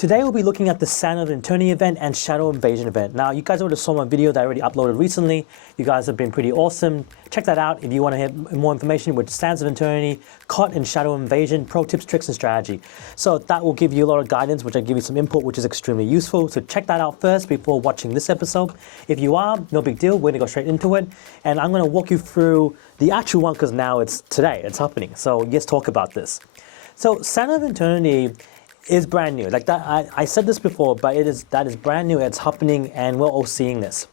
Today we'll be looking at the Sand of Eternity event and Shadow Invasion event. Now you guys already saw my video that I already uploaded recently. You guys have been pretty awesome. Check that out if you want to have more information with Sands of Eternity, COT and Shadow Invasion, pro tips, tricks and strategy. So that will give you a lot of guidance, which I give you some input, which is extremely useful. So check that out first before watching this episode. If you are, no big deal, we're gonna go straight into it. And I'm gonna walk you through the actual one because now it's today, it's happening. So let's talk about this. So Sand of Eternity is brand new. Like that, I said this before, but that is brand new. It's happening, and we're all seeing this.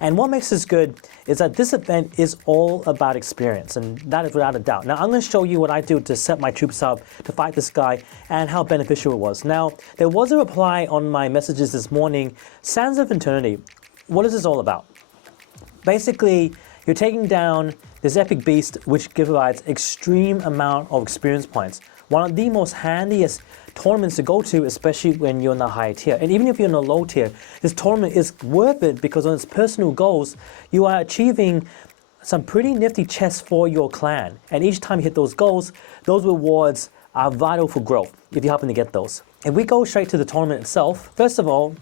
And what makes this good is that this event is all about experience, and that is without a doubt. Now I'm going to show you what I do to set my troops up to fight this guy, and how beneficial it was. Now there was a reply on my messages this morning. Sands of Eternity. What is this all about? Basically, you're taking down this epic beast, which provides extreme amount of experience points. One of the most handiest tournaments to go to, especially when you're in the high tier. And even if you're in the low tier, this tournament is worth it because on its personal goals, you are achieving some pretty nifty chests for your clan. And each time you hit those goals, those rewards are vital for growth if you happen to get those. If we go straight to the tournament itself, first of all,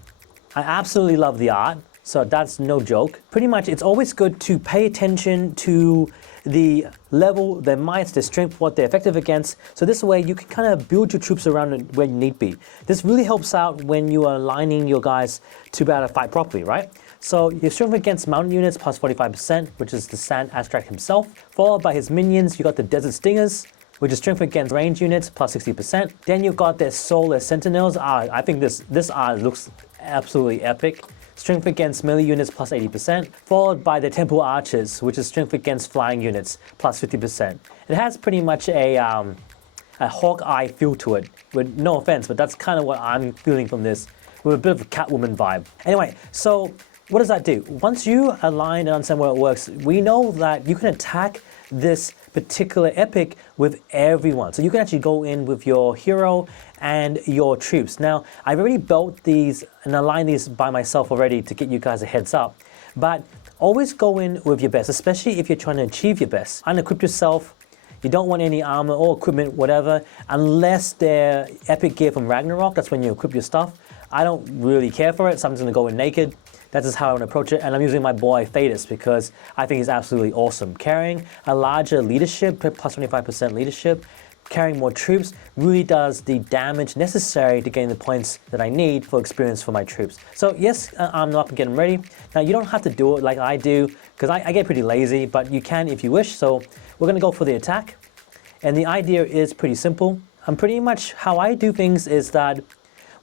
I absolutely love the art. So that's no joke. Pretty much it's always good to pay attention to the level, their mights, their strength, what they're effective against. So this way you can kind of build your troops around it where you need be. This really helps out when you are aligning your guys to be able to fight properly, right? So your strength against mountain units plus 45%, which is the Sand Aztec himself. Followed by his minions, you got the Desert Stingers, which is strength against range units plus 60%. Then you've got their Soulless Sentinels. I think this art looks absolutely epic. Strength against melee units plus 80%, followed by the Temple Archers, which is strength against flying units plus 50%. It has pretty much a Hawkeye feel to it, with no offense, but that's kind of what I'm feeling from this, with a bit of a Catwoman vibe. Anyway, so what does that do? Once you align and understand how it works, we know that you can attack this particular epic with everyone. So you can actually go in with your hero and your troops. Now, I've already built these and aligned these by myself already to get you guys a heads up, but always go in with your best, especially if you're trying to achieve your best. Unequip yourself. You don't want any armor or equipment, whatever, unless they're epic gear from Ragnarok. That's when you equip your stuff. I don't really care for it, so I'm just gonna go in naked. That's just how I want to approach it, and I'm using my boy Thetis because I think he's absolutely awesome. Carrying a larger leadership, plus 25% leadership, carrying more troops really does the damage necessary to gain the points that I need for experience for my troops. So yes, I'm up and getting ready. Now you don't have to do it like I do because I get pretty lazy, but you can if you wish. So we're going to go for the attack, and the idea is pretty simple. And pretty much how I do things is that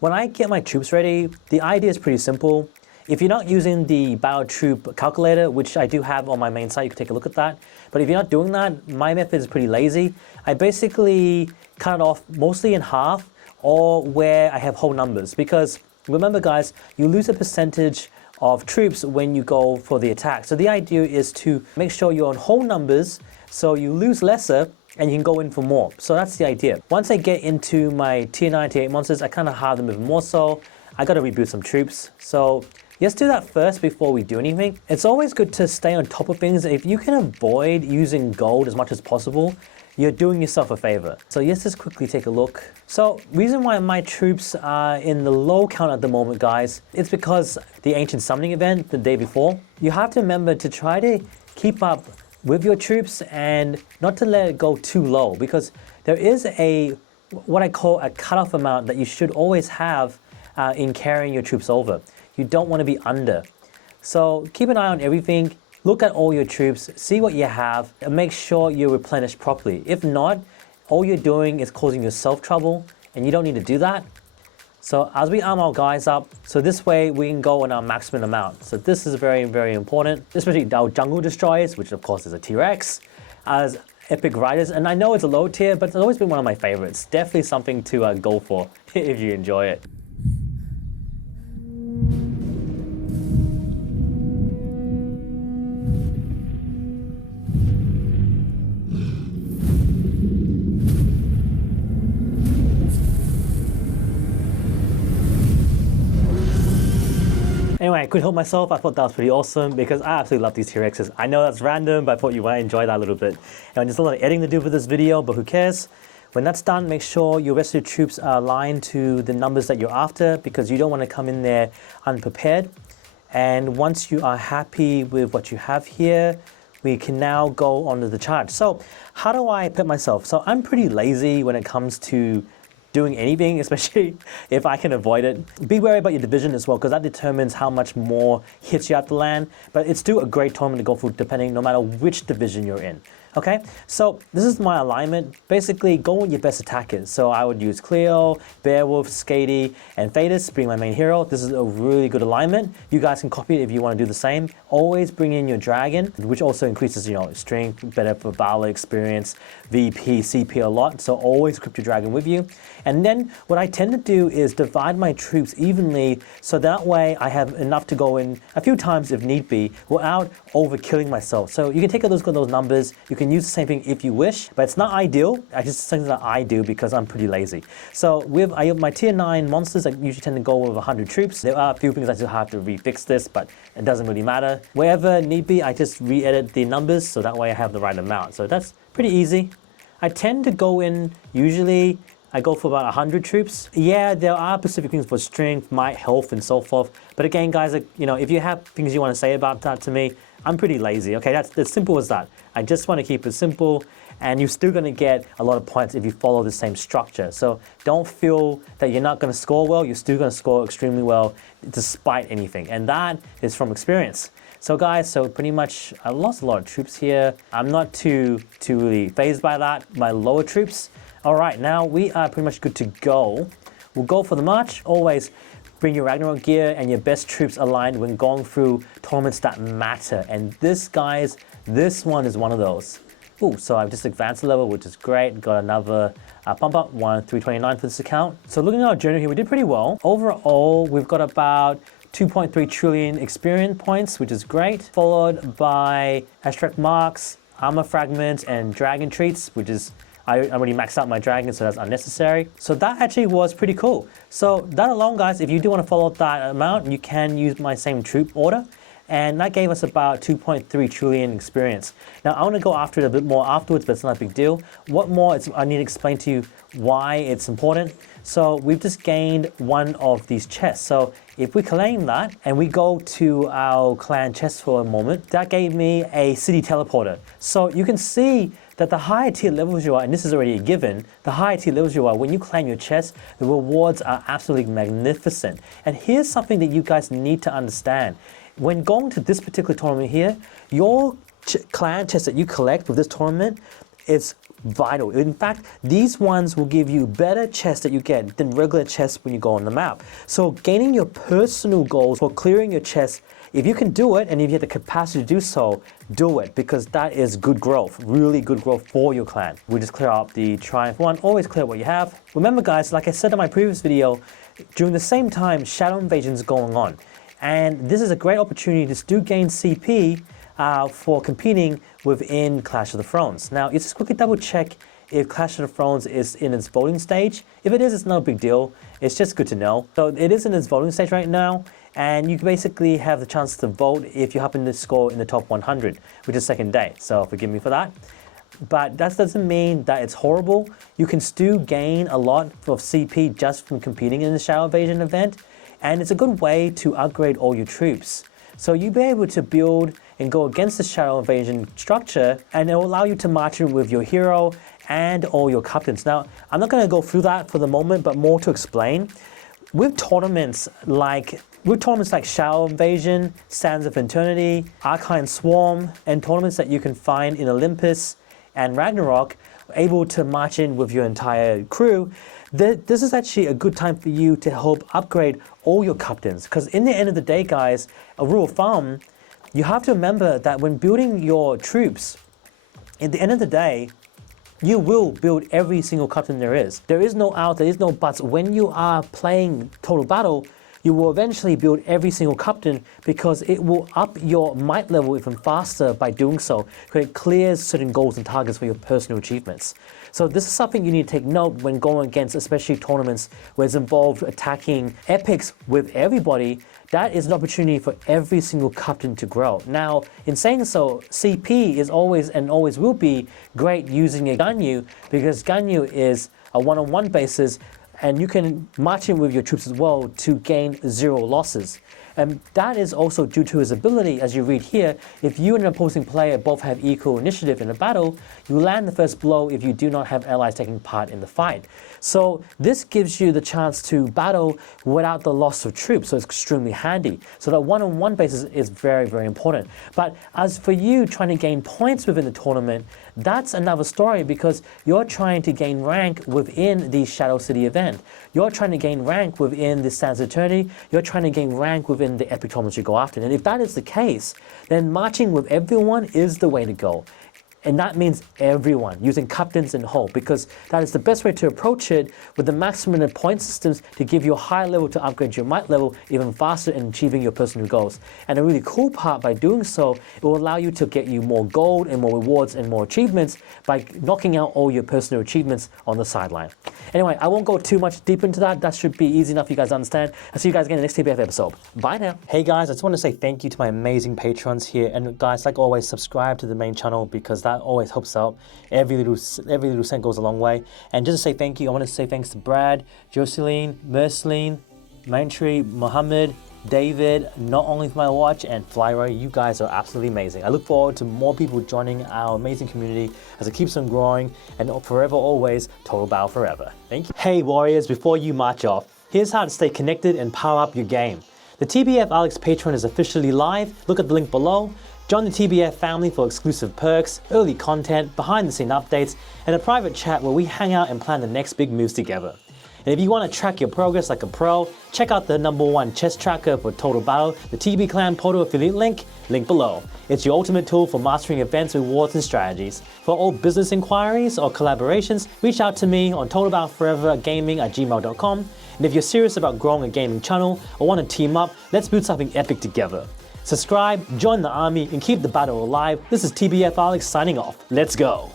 when I get my troops ready, the idea is pretty simple. If you're not using the battle troop calculator, which I do have on my main site, you can take a look at that. But if you're not doing that, my method is pretty lazy. I basically cut it off mostly in half or where I have whole numbers. Because remember guys, you lose a percentage of troops when you go for the attack. So the idea is to make sure you're on whole numbers so you lose lesser and you can go in for more. So that's the idea. Once I get into my tier 9, tier 8 monsters, I kind of have them even more so. I got to reboot some troops. So let's do that first before we do anything. It's always good to stay on top of things. If you can avoid using gold as much as possible, you're doing yourself a favor. So let's just quickly take a look. So reason why my troops are in the low count at the moment, guys, it's because the ancient summoning event the day before. You have to remember to try to keep up with your troops and not to let it go too low, because there is what I call a cutoff amount that you should always have in carrying your troops over. You don't want to be under. So keep an eye on everything. Look at all your troops, see what you have, and make sure you replenish properly. If not, all you're doing is causing yourself trouble, and you don't need to do that. So as we arm our guys up, so this way we can go on our maximum amount. So this is very, very important, especially our jungle destroyers, which of course is a T-Rex, as epic riders. And I know it's a low tier, but it's always been one of my favorites. Definitely something to go for if you enjoy it. Anyway, I couldn't help myself. I thought that was pretty awesome because I absolutely love these T-Rexes. I know that's random, but I thought you might enjoy that a little bit. And there's a lot of editing to do for this video, but who cares? When that's done, make sure your rest of your troops are aligned to the numbers that you're after, because you don't want to come in there unprepared. And once you are happy with what you have here, we can now go on to the charge. So how do I prep myself? So I'm pretty lazy when it comes to doing anything, especially if I can avoid it. Be wary about your division as well, because that determines how much more hits you have to land. But it's still a great tournament to go through, depending no matter which division you're in. Okay, so this is my alignment. Basically, go with your best attackers. So I would use Cleo, Beowulf, Skady, and Thetis, being my main hero. This is a really good alignment. You guys can copy it if you want to do the same. Always bring in your dragon, which also increases, strength, better for battle experience, VP, CP a lot. So always equip your dragon with you. And then what I tend to do is divide my troops evenly, so that way I have enough to go in a few times if need be, without overkilling myself. So you can take a look at those numbers. You can use the same thing if you wish, but it's not ideal. I just something that I do because I'm pretty lazy. So with my tier 9 monsters, I usually tend to go with 100 troops. There are a few things I still have to refix this, but it doesn't really matter. Wherever need be, I just re-edit the numbers so that way I have the right amount. So that's pretty easy. I tend to go in, usually I go for about 100 troops. Yeah, there are specific things for strength, might, health, and so forth. But again, guys, if you have things you want to say about that to me, I'm pretty lazy. Okay, that's as simple as that. I just want to keep it simple, and you're still going to get a lot of points if you follow the same structure. So don't feel that you're not going to score well. You're still going to score extremely well despite anything, and that is from experience. So guys, pretty much I lost a lot of troops here. I'm not too really fazed by that, my lower troops. All right, now we are pretty much good to go. We'll go for the march. Always bring your Ragnarok gear and your best troops aligned when going through tournaments that matter. And this, guys, this one is one of those. Ooh, so I've just advanced a level, which is great. Got another pump up, 329 for this account. So looking at our journey here, we did pretty well. Overall, we've got about 2.3 trillion experience points, which is great. Followed by abstract marks, armor fragments, and dragon treats, which is I already maxed out my dragon, so that's unnecessary. So that actually was pretty cool. So that alone, guys, if you do want to follow that amount, you can use my same troop order. And that gave us about 2.3 trillion experience. Now, I want to go after it a bit more afterwards, but it's not a big deal. What more, I need to explain to you why it's important. So we've just gained one of these chests. So if we claim that and we go to our clan chest for a moment, that gave me a city teleporter. So you can see that the higher tier levels you are, and this is already a given, the higher tier levels you are, when you claim your chest, the rewards are absolutely magnificent. And here's something that you guys need to understand. When going to this particular tournament here, your clan chest that you collect with this tournament is vital. In fact, these ones will give you better chests that you get than regular chests when you go on the map. So gaining your personal goals for clearing your chest, if you can do it and if you have the capacity to do so, do it, because that is good growth, really good growth for your clan. We just clear up the Triumph one, always clear what you have. Remember guys, like I said in my previous video, during the same time, Shadow Invasion is going on. And this is a great opportunity to still gain CP for competing within Clash of the Thrones. Now, you just quickly double check if Clash of the Thrones is in its voting stage. If it is, it's no big deal. It's just good to know. So it is in its voting stage right now, and you basically have the chance to vote if you happen to score in the top 100, which is second day. So forgive me for that. But that doesn't mean that it's horrible. You can still gain a lot of CP just from competing in the Shadow Invasion event. And it's a good way to upgrade all your troops. So you'll be able to build and go against the Shadow Invasion structure, and it will allow you to march in with your hero and all your captains. Now, I'm not going to go through that for the moment, but more to explain. With tournaments like Shadow Invasion, Sands of Eternity, Arcane Swarm, and tournaments that you can find in Olympus and Ragnarok, able to march in with your entire crew, this is actually a good time for you to help upgrade all your captains. Because in the end of the day, guys, a rule of thumb, you have to remember that when building your troops, at the end of the day, you will build every single captain there is. There is no out, there is no buts. When you are playing Total Battle, you will eventually build every single captain because it will up your might level even faster by doing so, because it clears certain goals and targets for your personal achievements. So this is something you need to take note when going against especially tournaments where it's involved attacking epics with everybody. That is an opportunity for every single captain to grow. Now, in saying so, CP is always and always will be great using a Ganyu, because Ganyu is a one-on-one basis, and you can march in with your troops as well to gain 0 losses. And that is also due to his ability, as you read here. If you and an opposing player both have equal initiative in a battle, you land the first blow if you do not have allies taking part in the fight. So this gives you the chance to battle without the loss of troops, so it's extremely handy. So that one-on-one basis is very, very important. But as for you trying to gain points within the tournament, that's another story, because you're trying to gain rank within the Shadow City event. You're trying to gain rank within the Sands of Eternity. You're trying to gain rank within the epic tournaments you go after. And if that is the case, then marching with everyone is the way to go. And that means everyone, using captains and whole, because that is the best way to approach it, with the maximum of point systems to give you a high level to upgrade your might level even faster in achieving your personal goals. And a really cool part by doing so, it will allow you to get you more gold and more rewards and more achievements by knocking out all your personal achievements on the sideline. Anyway, I won't go too much deep into that. That should be easy enough for you guys to understand. I'll see you guys again in the next TBF episode. Bye now. Hey guys, I just want to say thank you to my amazing patrons here. And guys, like always, subscribe to the main channel, because that always helps out. Every little cent goes a long way. And just to say thank you, I want to say thanks to Brad, Jocelyn, Merceline, Maintry, Mohammed, David, Not Only For My Watch, and Flyroy. You guys are absolutely amazing. I look forward to more people joining our amazing community as it keeps on growing, and forever always, Total Battle Forever. Thank you. Hey Warriors, before you march off, here's how to stay connected and power up your game. The TBF Alex Patreon is officially live. Look at the link below. Join the TBF family for exclusive perks, early content, behind-the-scene updates, and a private chat where we hang out and plan the next big moves together. And if you want to track your progress like a pro, check out the #1 chess tracker for Total Battle, the TB Clan Portal affiliate link below. It's your ultimate tool for mastering events, rewards, and strategies. For all business inquiries or collaborations, reach out to me on totalbattleforevergaming@gmail.com. And if you're serious about growing a gaming channel or want to team up, let's build something epic together. Subscribe, join the army, and keep the battle alive. This is TBF Alex signing off. Let's go.